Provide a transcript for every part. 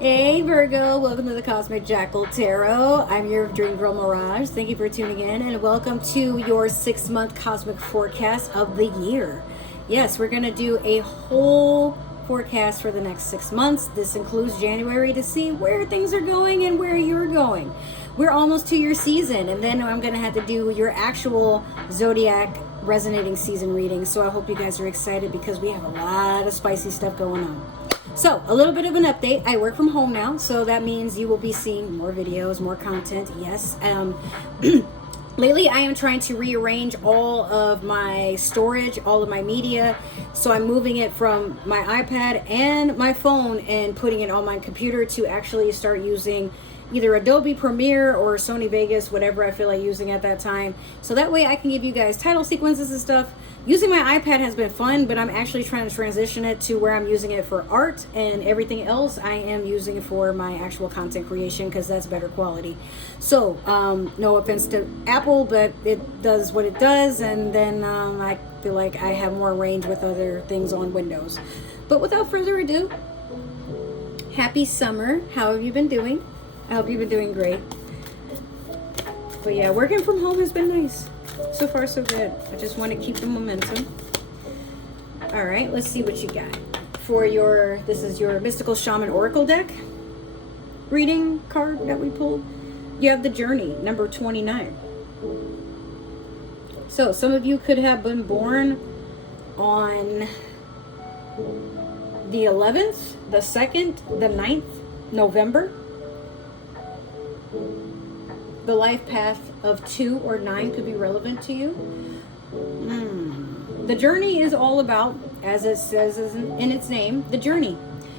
Hey Virgo, welcome to the Cosmic Jackal Tarot. I'm your dream girl Mirage. Thank you for tuning in and welcome to your 6-month cosmic forecast of the year. Yes, we're going to do a whole forecast for the next 6 months. This includes January to see where things are going and where you're going. We're almost to your season, and then I'm going to have to do your actual zodiac resonating season reading. So I hope you guys are excited because we have a lot of spicy stuff going on. So, a little bit of an update. I work from home now, so that means you will be seeing more videos, more content. Yes. Lately, I am trying to rearrange all of my storage, all of my media. So, I'm moving it from my iPad and my phone and putting it on my computer to actually start using either Adobe Premiere or Sony Vegas, whatever I feel like using at that time. So that way I can give you guys title sequences and stuff. Using my iPad has been fun, but I'm actually trying to transition it to where I'm using it for art, and everything else I am using it for my actual content creation because that's better quality. So, no offense to Apple, but it does what it does, and then I feel like I have more range with other things on Windows. But without further ado, happy summer. How have you been doing? I hope you've been doing great. But yeah, working from home has been nice. So far, so good. I just want to keep the momentum. All right, let's see what you got. For your, this is your Mystical Shaman Oracle deck reading card that we pulled. You have the Journey, number 29. So some of you could have been born on the 11th, the 2nd, the 9th, November. The life path of 2 or 9 could be relevant to you. The journey is all about, as it says in its name, the journey.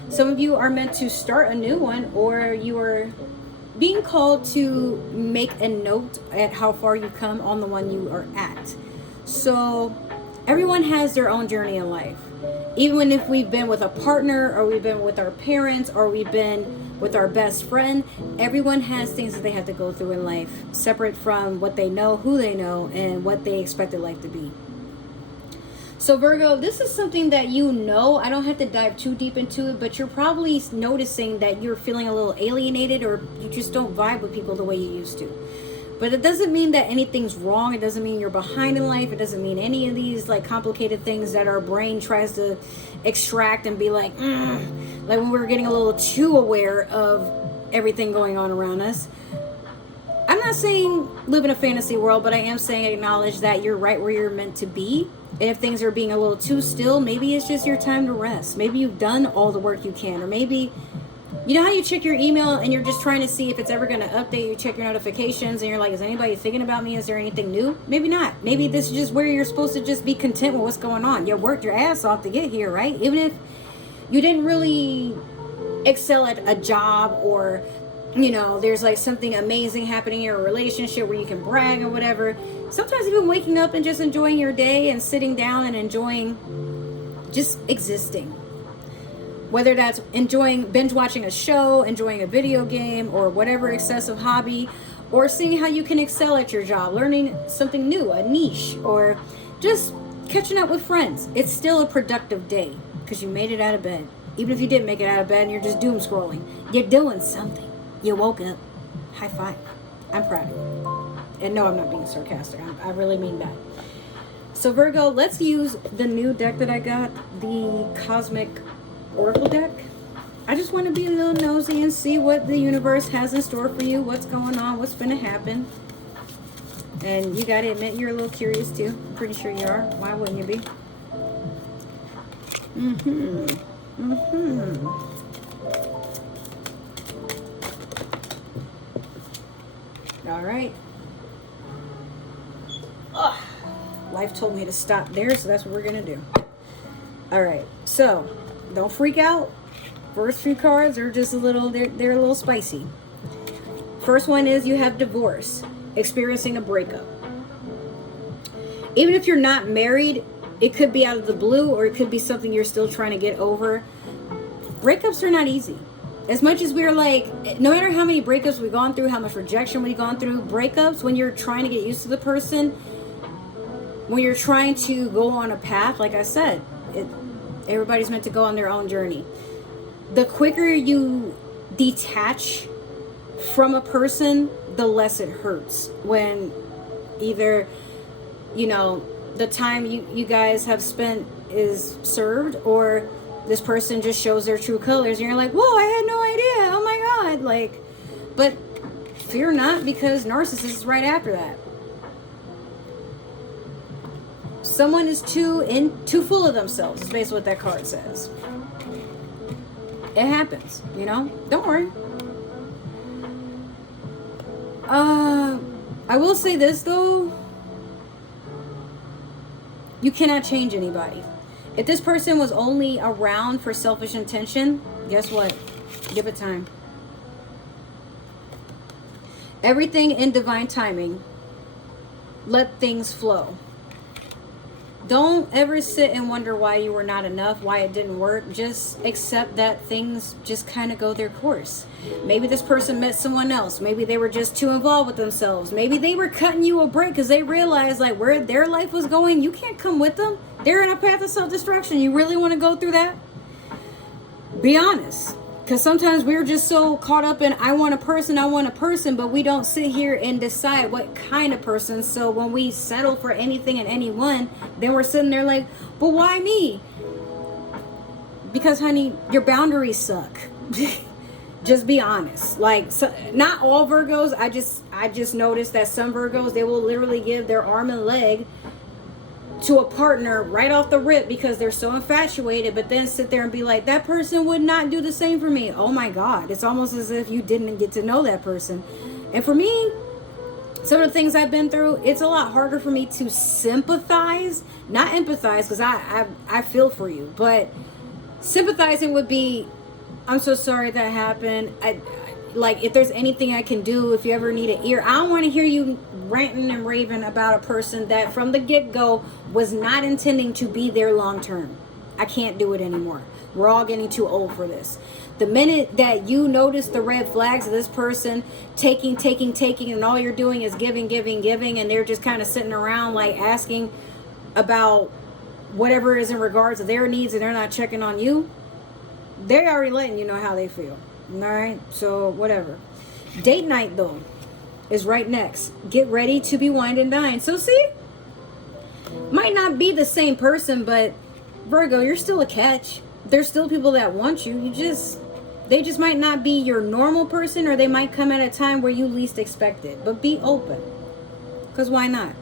Some of you are meant to start a new one, or you are being called to make a note at how far you've come on the one you are at. So everyone has their own journey in life. Even if we've been with a partner, or we've been with our parents, or we've been with our best friend, everyone has things that they have to go through in life, separate from what they know, who they know, and what they expected life to be. So Virgo, this is something that you know. I don't have to dive too deep into it, but you're probably noticing that you're feeling a little alienated, or you just don't vibe with people the way you used to. But it doesn't mean that anything's wrong. It doesn't mean you're behind in life. It doesn't mean any of these like complicated things that our brain tries to extract and be like when we're getting a little too aware of everything going on around us. I'm not saying live in a fantasy world, but I am saying acknowledge that you're right where you're meant to be. And if things are being a little too still, maybe it's just your time to rest. Maybe you've done all the work you can, or maybe, you know how you check your email and you're just trying to see if it's ever going to update. You check your notifications and you're like, is anybody thinking about me? Is there anything new? Maybe not. Maybe this is just where you're supposed to just be content with what's going on. You worked your ass off to get here, right? Even if you didn't really excel at a job, or, you know, there's like something amazing happening in your relationship where you can brag or whatever. Sometimes even waking up and just enjoying your day and sitting down and enjoying just existing. Whether that's enjoying binge watching a show, enjoying a video game, or whatever excessive hobby, or seeing how you can excel at your job, learning something new, a niche, or just catching up with friends. It's still a productive day because you made it out of bed. Even if you didn't make it out of bed and you're just doom scrolling, you're doing something. You woke up. High five. I'm proud of you. And no, I'm not being sarcastic. I really mean that. So Virgo, let's use the new deck that I got, the Cosmic Oracle deck. I just want to be a little nosy and see what the universe has in store for you, what's going on, what's going to happen. And you got to admit you're a little curious too. I'm pretty sure you are. Why wouldn't you be? All right. Ugh. Life told me to stop there, so that's what we're going to do. All right. So, don't freak out. First few cards are just a little, they're a little spicy. First one is you have divorce, experiencing a breakup. Even if you're not married, it could be out of the blue, or it could be something you're still trying to get over. Breakups are not easy. As much as we're like, no matter how many breakups we've gone through, how much rejection we've gone through, breakups, when you're trying to get used to the person, when you're trying to go on a path, like I said, everybody's meant to go on their own journey. The quicker you detach from a person, the less it hurts. When either, you know, the time you guys have spent is served, or this person just shows their true colors and you're like, whoa, I had no idea, oh my god. Like, but fear not, because narcissist is right after that. Someone is too full of themselves, is basically what that card says. It happens, you know, don't worry. I will say this though, you cannot change anybody. If this person was only around for selfish intention, guess what? Give it time. Everything in divine timing. Let things flow. Don't ever sit and wonder why you were not enough, why it didn't work. Just accept that things just kind of go their course. Maybe this person met someone else. Maybe they were just too involved with themselves. Maybe they were cutting you a break because they realized like where their life was going. You can't come with them. They're in a path of self-destruction. You really want to go through that? Be honest. Because sometimes we're just so caught up in I want a person, but we don't sit here and decide what kind of person. So when we settle for anything and anyone, then we're sitting there like, but why me? Because honey, your boundaries suck. Just be honest. Like, so, not all Virgos. I just noticed that some Virgos, they will literally give their arm and leg to a partner right off the rip because they're so infatuated, but then sit there and be like, that person would not do the same for me. Oh my God. It's almost as if you didn't get to know that person. And for me, some of the things I've been through, it's a lot harder for me to sympathize, not empathize, because I feel for you, but sympathizing would be, I'm so sorry that happened. Like, if there's anything I can do, if you ever need an ear, I don't want to hear you ranting and raving about a person that from the get-go was not intending to be there long-term. I can't do it anymore. We're all getting too old for this. The minute that you notice the red flags of this person taking, and all you're doing is giving, and they're just kind of sitting around like asking about whatever is in regards to their needs and they're not checking on you, they're already letting you know how they feel. All right, so whatever. Date night though is right next. Get ready to be wined and dined. So see, might not be the same person, but Virgo, you're still a catch. There's still people that want you. They just might not be your normal person, or they might come at a time where you least expect it. But be open, because why not?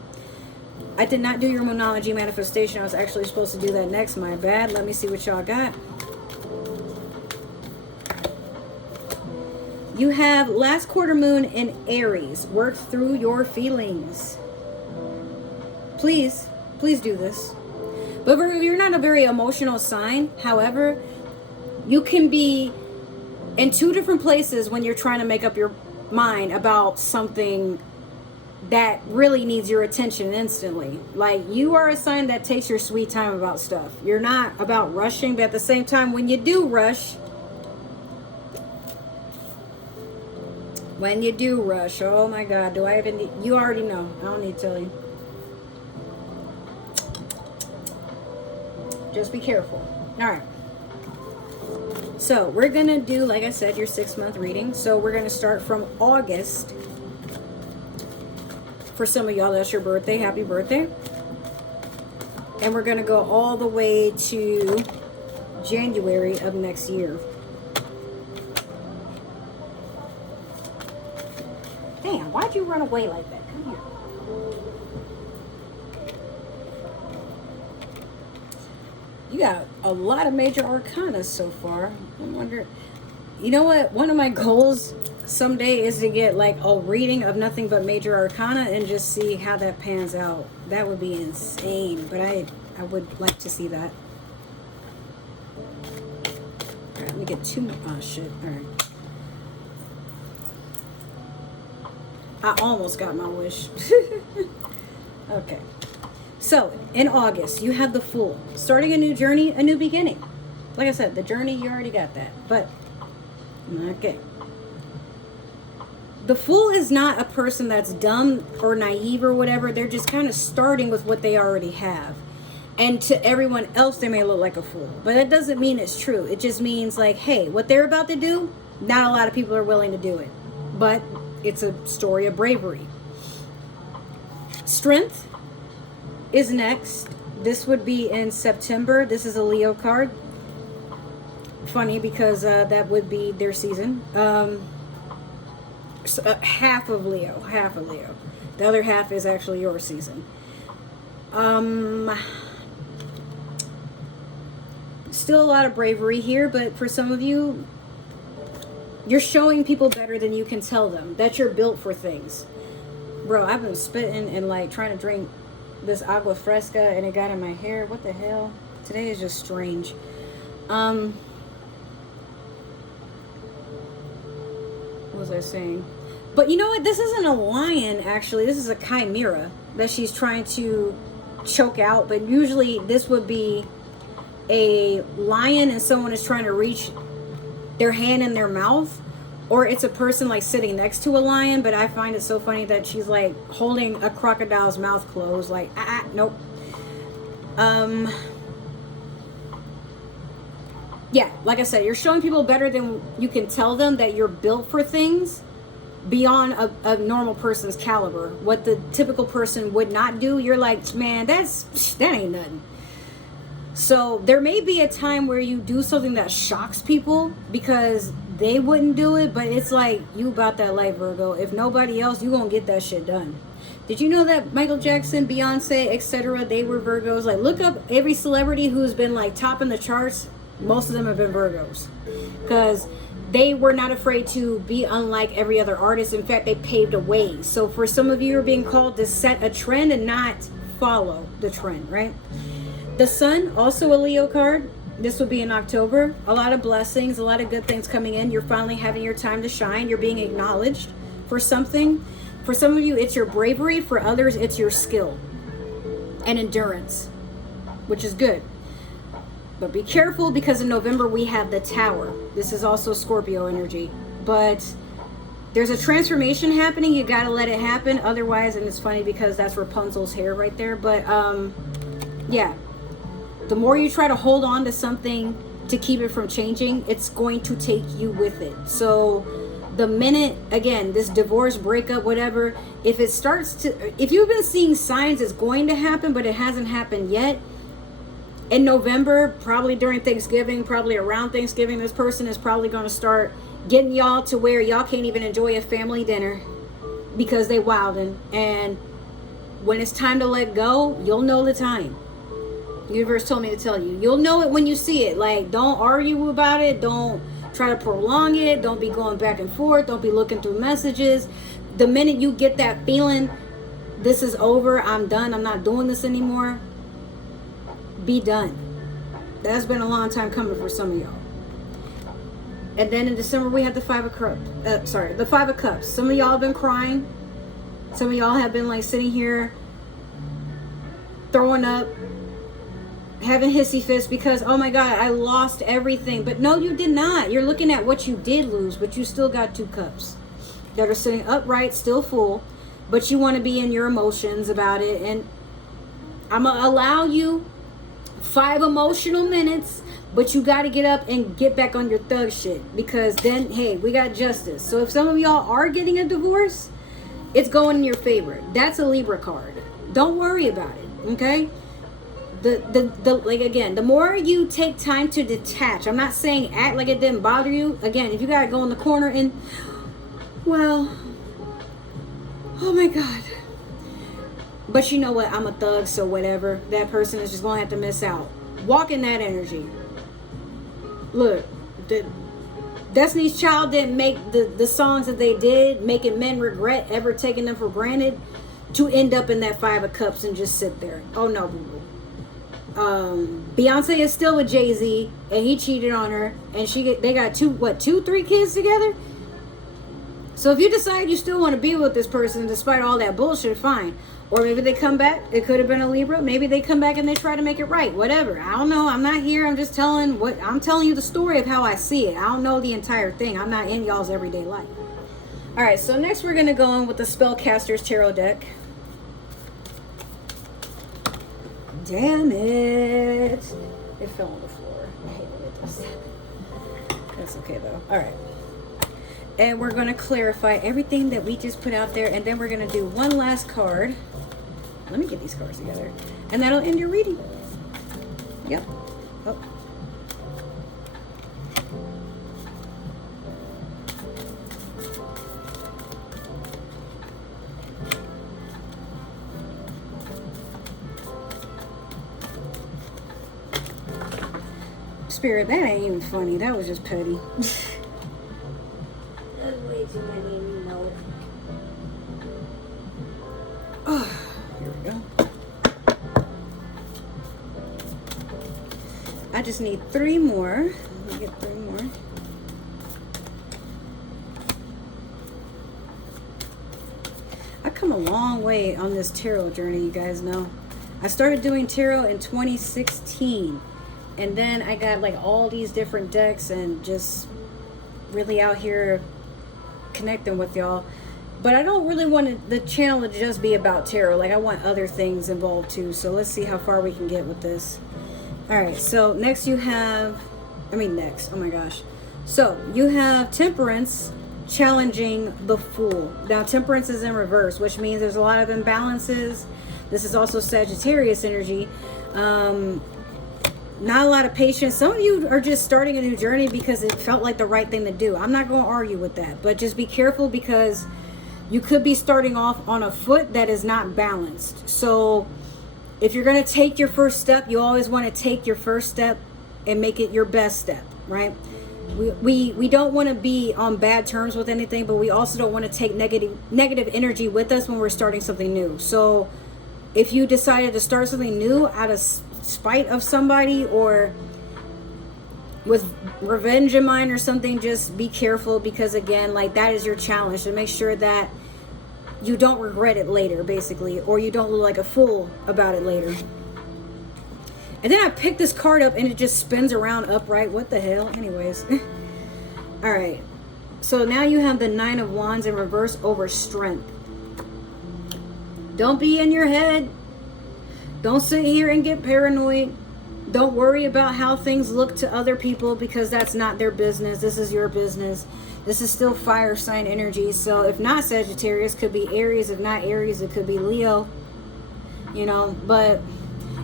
I did not do your monology manifestation. I was actually supposed to do that next. My bad. Let me see what y'all got. You have last quarter moon in Aries. Work through your feelings. Please do this. But Virgo, you're not a very emotional sign. However, you can be in two different places when you're trying to make up your mind about something that really needs your attention instantly. Like, you are a sign that takes your sweet time about stuff. You're not about rushing, but at the same time, when you do rush, oh my God, do I even need, you already know. I don't need to tell you. Just be careful. All right. So we're going to do, like I said, your 6-month reading. So we're going to start from August. For some of y'all, that's your birthday. Happy birthday. And we're going to go all the way to January of next year. Damn, why'd you run away like that? Come here. You got a lot of major arcana so far. I wonder, you know what? One of my goals someday is to get like a reading of nothing but major arcana and just see how that pans out. That would be insane, but I would like to see that. All right, let me get two more. Oh shit! All right. I almost got my wish. Okay. So, in August, you have the Fool. Starting a new journey, a new beginning. Like I said, the journey, you already got that. But, okay. The Fool is not a person that's dumb or naive or whatever. They're just kind of starting with what they already have. And to everyone else, they may look like a fool. But that doesn't mean it's true. It just means like, hey, what they're about to do, Not a lot of people are willing to do it, but it's a story of bravery. Strength is next. This would be in September. This is a Leo card. Funny because that would be their season. Half of Leo. The other half is actually your season. Still a lot of bravery here, but for some of you, you're showing people better than you can tell them that you're built for things. Bro, I've been spitting and like trying to drink this agua fresca and it got in my hair. What the hell? Today is just strange. What was I saying? But you know what? This isn't a lion, actually. This is a chimera that she's trying to choke out. But usually this would be a lion and someone is trying to reach their hand in their mouth, or it's a person like sitting next to a lion. But I find it so funny that she's like holding a crocodile's mouth closed, like nope. Yeah, like I said, you're showing people better than you can tell them that you're built for things beyond a normal person's caliber. What the typical person would not do, you're like, man, that ain't nothing. So there may be a time where you do something that shocks people because they wouldn't do it, but it's like, you about that life, Virgo. If nobody else, you gonna get that shit done. Did you know that Michael Jackson, Beyonce, etc., they were Virgos? Like, look up every celebrity who's been like topping the charts. Most of them have been Virgos because they were not afraid to be unlike every other artist. In fact, they paved a way. So for some of you, are being called to set a trend and not follow the trend, right? The Sun, also a Leo card. This will be in October. A lot of blessings, a lot of good things coming in. You're finally having your time to shine. You're being acknowledged for something. For some of you, it's your bravery. For others, it's your skill and endurance, which is good. But be careful because in November we have the Tower. This is also Scorpio energy. But there's a transformation happening. You got to let it happen. Otherwise, and it's funny because that's Rapunzel's hair right there. But yeah. The more you try to hold on to something to keep it from changing, it's going to take you with it. So the minute, again, this divorce, breakup, whatever, if you've been seeing signs it's going to happen, but it hasn't happened yet, in November, probably during Thanksgiving, probably around Thanksgiving, this person is probably going to start getting y'all to where y'all can't even enjoy a family dinner because they wildin'. And when it's time to let go, you'll know the time. The universe told me to tell you. You'll know it when you see it. Like, don't argue about it. Don't try to prolong it. Don't be going back and forth. Don't be looking through messages. The minute you get that feeling, this is over, I'm done, I'm not doing this anymore, be done. That's been a long time coming for some of y'all. And then in December we have the Five of Cups. Some of y'all have been crying. Some of y'all have been like sitting here throwing up, having hissy fits because, oh my God, I lost everything. But no, you did not. You're looking at what you did lose, but you still got 2 cups that are sitting upright, still full, but you want to be in your emotions about it. And I'm going to allow you 5 emotional minutes, but you got to get up and get back on your thug shit because then, hey, we got justice. So if some of y'all are getting a divorce, it's going in your favor. That's a Libra card. Don't worry about it, okay? Like, again, the more you take time to detach, I'm not saying act like it didn't bother you. Again, if you gotta go in the corner and, well, oh my God, but you know what, I'm a thug, so whatever, that person is just gonna have to miss out. Walk in that energy. Look, Destiny's Child didn't make the songs that they did, making men regret ever taking them for granted, to end up in that 5 of Cups and just sit there. Oh no, boo-boo. Beyonce is still with Jay-Z and he cheated on her and they got 3 kids together. So if you decide you still want to be with this person despite all that bullshit, fine. Or maybe they come back, it could have been a Libra, maybe they come back and they try to make it right, whatever. I don't know, I'm not here, I'm telling you the story of how I see it. I don't know the entire thing. I'm not in y'all's everyday life. Alright, so next we're going to go in with the Spellcaster's Tarot deck. Damn it. It fell on the floor. I hate when it does that. That's okay though. Alright. And we're going to clarify everything that we just put out there. And then we're going to do one last card. Let me get these cards together. And that'll end your reading. Yep. Oh. Spirit, that ain't even funny. That was just petty. That's way too many, you know. Oh, here we go. I just need 3 more. Let me get 3 more. I've come a long way on this tarot journey, you guys know. I started doing tarot in 2016. And then I got like all these different decks and just really out here connecting with y'all. But I don't really want the channel to just be about tarot. Like I want other things involved too. So let's see how far we can get with this. All right, so next you have, oh my gosh. So you have Temperance challenging the Fool. Now Temperance is in reverse, which means there's a lot of imbalances. This is also Sagittarius energy. Not a lot of patience. Some of you are just starting a new journey because it felt like the right thing to do. I'm not going to argue with that, but just be careful because you could be starting off on a foot that is not balanced. So if you're going to take your first step, you always want to take your first step and make it your best step, right? We don't want to be on bad terms with anything, but we also don't want to take negative energy with us when we're starting something new. So if you decided to start something new out of spite of somebody or with revenge in mind or something, just be careful because again, like that is your challenge to make sure that you don't regret it later, basically, or you don't look like a fool about it later. And then I picked this card up and it just spins around upright. What the hell? Anyways. All right. So now you have the 9 of Wands in reverse over Strength. Don't be in your head. Don't sit here and get paranoid. Don't worry about how things look to other people because that's not their business. This is your business. This is still fire sign energy. So if not Sagittarius, could be Aries. If not Aries, it could be Leo. You know,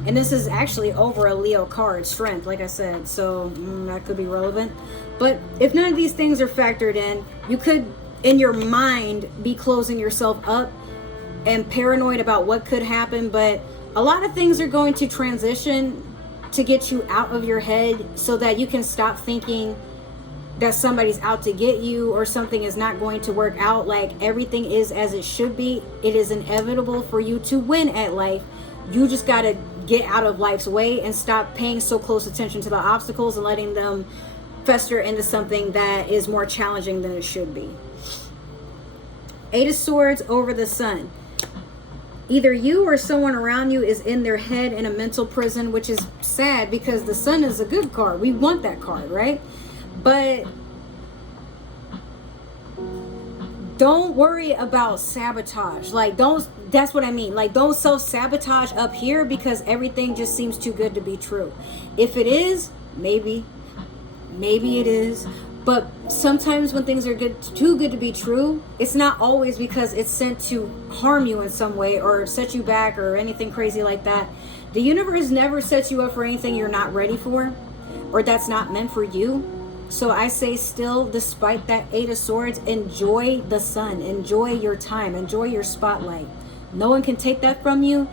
and this is actually over a Leo card, Strength, like I said. So that could be relevant. But if none of these things are factored in, you could, in your mind, be closing yourself up and paranoid about what could happen. But a lot of things are going to transition to get you out of your head so that you can stop thinking that somebody's out to get you or something is not going to work out. Like everything is as it should be. It is inevitable for you to win at life. You just got to get out of life's way and stop paying so close attention to the obstacles and letting them fester into something that is more challenging than it should be. 8 of Swords over the Sun. Either you or someone around you is in their head in a mental prison, which is sad because the Sun is a good card. We want that card, right? But don't worry about sabotage. Like, that's what I mean. Like, don't self-sabotage up here because everything just seems too good to be true. If it is, maybe it is. But sometimes when things are too good to be true, it's not always because it's sent to harm you in some way or set you back or anything crazy like that. The universe never sets you up for anything you're not ready for or that's not meant for you. So I say still, despite that 8 of Swords, enjoy the sun, enjoy your time, enjoy your spotlight. No one can take that from you.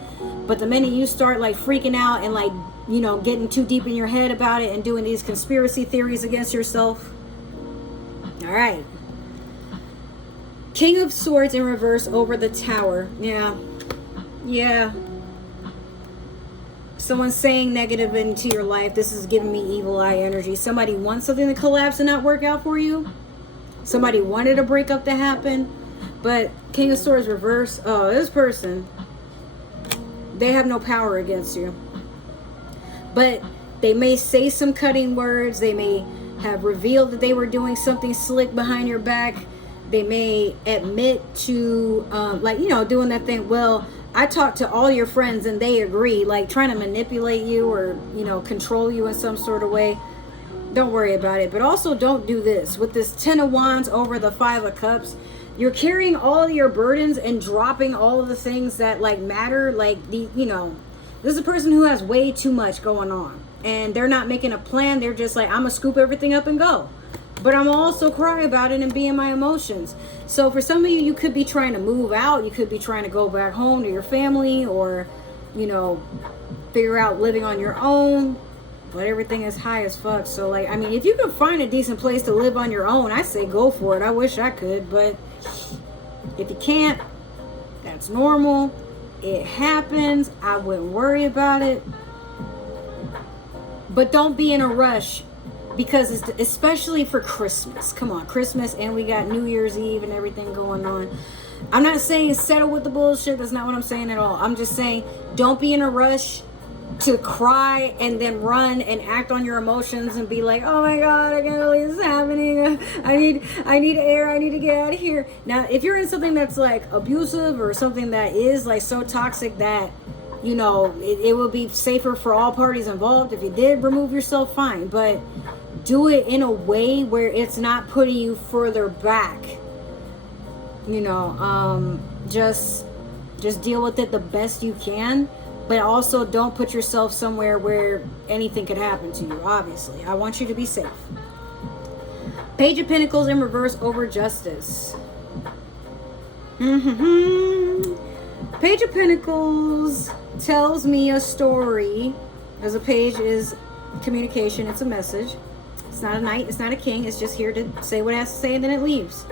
But the minute you start like freaking out and like, you know, getting too deep in your head about it and doing these conspiracy theories against yourself. All right. King of Swords in reverse over the Tower. Yeah. Someone's saying negative into your life. This is giving me evil eye energy. Somebody wants something to collapse and not work out for you. Somebody wanted a breakup to happen. But King of Swords reverse. Oh, this person, they have no power against you. But they may say some cutting words. They may have revealed that they were doing something slick behind your back. They may admit to, like, you know, doing that thing. Well, I talked to all your friends and they agree, like trying to manipulate you or, you know, control you in some sort of way. Don't worry about it. But also don't do this. With this 10 of Wands over the 5 of Cups, you're carrying all your burdens and dropping all of the things that like matter. Like, the, you know, this is a person who has way too much going on. And they're not making a plan. They're just like, I'm going to scoop everything up and go. But I'm also cry about it and be in my emotions. So for some of you, you could be trying to move out. You could be trying to go back home to your family, or, you know, figure out living on your own. But everything is high as fuck. So, like, I mean, if you can find a decent place to live on your own, I say go for it. I wish I could. But if you can't, that's normal. It happens. I wouldn't worry about it. But don't be in a rush, because it's especially for Christmas. Come on, Christmas, and we got New Year's Eve and everything going on. I'm not saying settle with the bullshit. That's not what I'm saying at all. I'm just saying don't be in a rush to cry and then run and act on your emotions and be like, oh my God, I can't believe this is happening. I need air. I need to get out of here. Now, if you're in something that's like abusive or something that is like so toxic that, you know, it will be safer for all parties involved. If you did remove yourself, fine. But do it in a way where it's not putting you further back. You know, just deal with it the best you can. But also don't put yourself somewhere where anything could happen to you, obviously. I want you to be safe. Page of Pentacles in reverse over Justice. Page of Pentacles tells me a story. As a page is communication, it's a message. It's not a knight, it's not a king, it's just here to say what it has to say and then it leaves.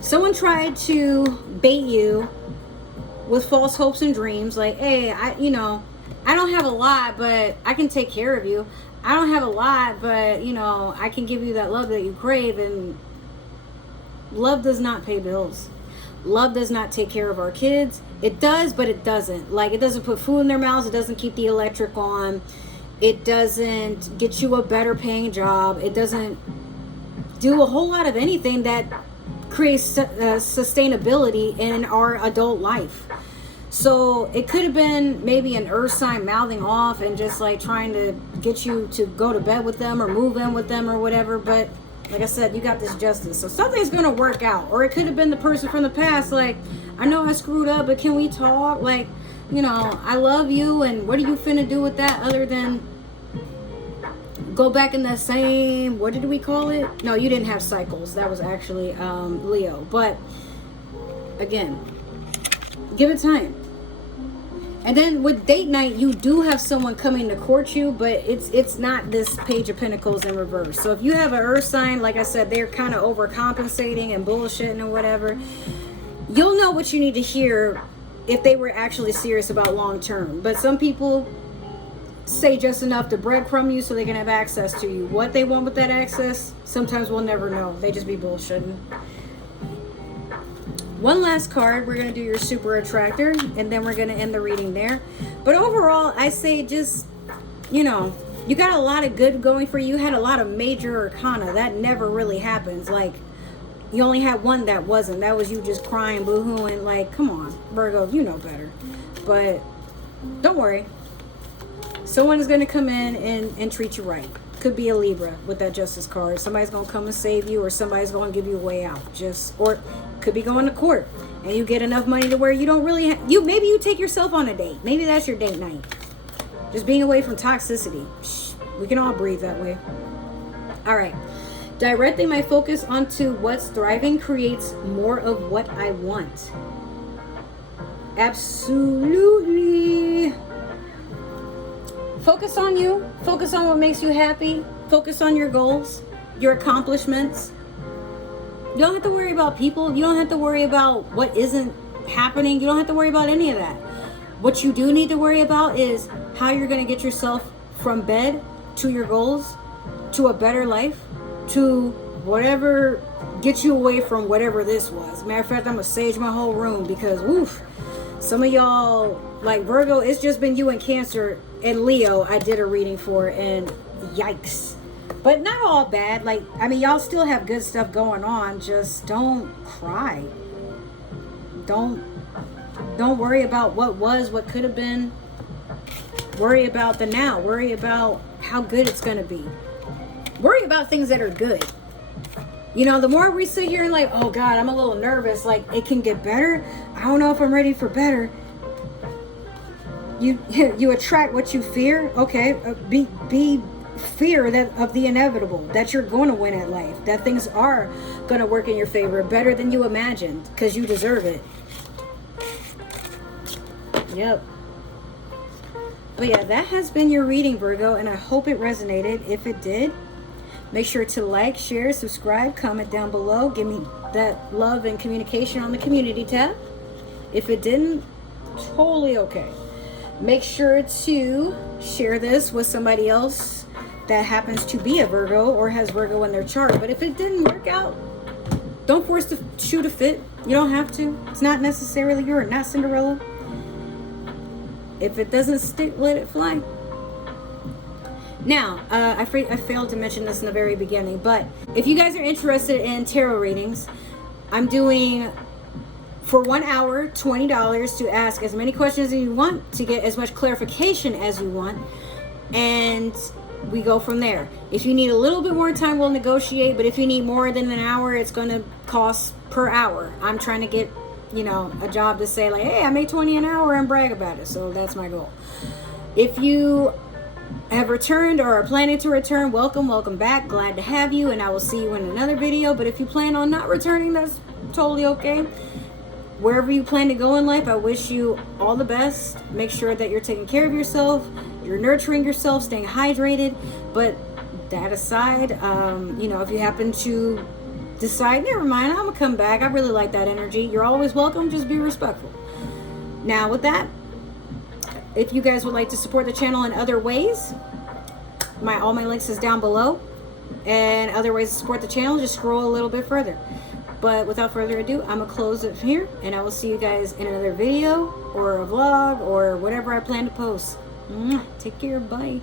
Someone tried to bait you with false hopes and dreams, like, hey, I don't have a lot, but I can take care of you. I don't have a lot, but, you know, I can give you that love that you crave. And love does not pay bills. Love does not take care of our kids. It does, but it doesn't. Like, it doesn't put food in their mouths. It doesn't keep the electric on. It doesn't get you a better paying job. It doesn't do a whole lot of anything that creates sustainability in our adult life. So it could have been maybe an earth sign mouthing off and just like trying to get you to go to bed with them or move in with them or whatever. But like I said, you got this Justice, so something's gonna work out. Or it could have been the person from the past, like, I know I screwed up, but can we talk? Like, you know, I love you, and what are you finna do with that other than go back in that same, what did we call it? No, you didn't have cycles. That was actually Leo. But again, give it time. And then with date night, you do have someone coming to court you, but it's not this Page of Pentacles in reverse. So if you have an earth sign, like I said, they're kind of overcompensating and bullshitting and whatever. You'll know what you need to hear if they were actually serious about long term. But some people say just enough to breadcrumb you so they can have access to you. What they want with that access, sometimes we'll never know. They just be bullshitting. One last card. We're going to do your super attractor, and then we're going to end the reading there. But overall, I say just, you know, you got a lot of good going for you. You had a lot of major arcana. That never really happens. Like, you only had one that wasn't. That was you just crying, boo-hooing. Like, come on, Virgo, you know better. But don't worry. Someone is going to come in and treat you right. Could be a Libra with that Justice card. Somebody's going to come and save you, or somebody's going to give you a way out. Or could be going to court and you get enough money to where you don't really maybe you take yourself on a date. Maybe that's your date night. Just being away from toxicity. We can all breathe that way. All right. Directing my focus onto what's thriving creates more of what I want. Absolutely. Focus on you. Focus on what makes you happy. Focus on your goals, your accomplishments. You don't have to worry about people. You don't have to worry about what isn't happening. You don't have to worry about any of that. What you do need to worry about is how you're going to get yourself from bed to your goals, to a better life, to whatever gets you away from whatever this was. Matter of fact, I'm going to sage my whole room because, woof, some of y'all, like Virgo, it's just been you and Cancer and Leo I did a reading for, and yikes. But not all bad. Like, I mean, y'all still have good stuff going on. Just don't cry. Don't worry about what was, what could have been. Worry about the now. Worry about how good it's going to be. Worry about things that are good. You know, the more we sit here and like, oh God, I'm a little nervous, like it can get better. I don't know if I'm ready for better. You attract what you fear. Okay, be fear that of the inevitable, that you're going to win at life, that things are going to work in your favor better than you imagined, because you deserve it. Yep. But yeah, that has been your reading, Virgo, and I hope it resonated. If it did, make sure to like, share, subscribe, comment down below. Give me that love and communication on the community tab. If it didn't, totally okay. Make sure to share this with somebody else that happens to be a Virgo or has Virgo in their chart. But if it didn't work out, don't force the shoe to fit. You don't have to. It's not necessarily, you're not Cinderella. If it doesn't stick, let it fly. Now, I failed to mention this in the very beginning, but if you guys are interested in tarot readings, I'm doing, for 1 hour, $20 to ask as many questions as you want, to get as much clarification as you want, and we go from there. If you need a little bit more time, we'll negotiate, but if you need more than an hour, it's going to cost per hour. I'm trying to get, you know, a job to say like, hey, I made 20 an hour and brag about it. So that's my goal. If you have returned or are planning to return, welcome back. Glad to have you, and I will see you in another video. But if you plan on not returning, that's totally okay. Wherever you plan to go in life, I wish you all the best. Make sure that you're taking care of yourself, you're nurturing yourself, staying hydrated. But that aside, you know, if you happen to decide, never mind, I'm gonna come back, I really like that energy, you're always welcome. Just be respectful. Now with that, if you guys would like to support the channel in other ways, all my links is down below, and other ways to support the channel, just scroll a little bit further. But without further ado, I'm gonna close it here, and I will see you guys in another video or a vlog or whatever I plan to post. Take care. Bye.